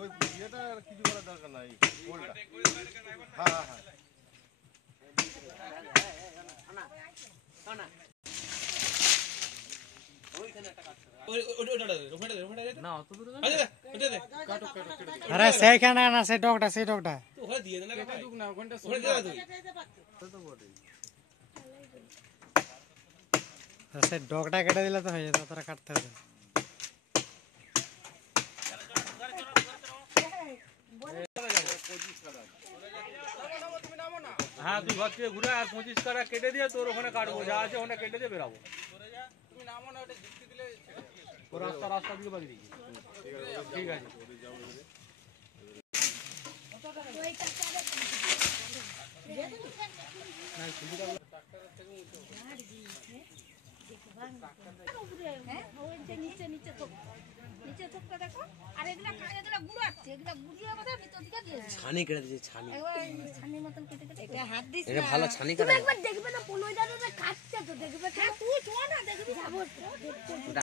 ওই ইয়েটা আর কিছু করার দরকার নাই। হ্যাঁ হ্যাঁ अरे সেইখানে না সেই ডগটা সেই ডগটা কেটে দিলে তো হয়ে যেত, তোরা কাটতে হবে। হ্যাঁ তুই ঘর থেকে ঘুরে আর 25 কাটা কেটে দিয়ে তোর ওখানে কাটবো, যা আছে ওখানে কেটে দিয়ে বেরাবো। রাস্তা দিয়ে বাড়ি দিচ্ছি। ঠিক আছে ছানি কেটে দিয়েছে, ছানি ছানির মতন কেটে কেটে হাত দিস এটা ভালো ছানি কাটা। একবার দেখবে না পলইটা কাটছে তো দেখবে, তুই চল না দেখবি।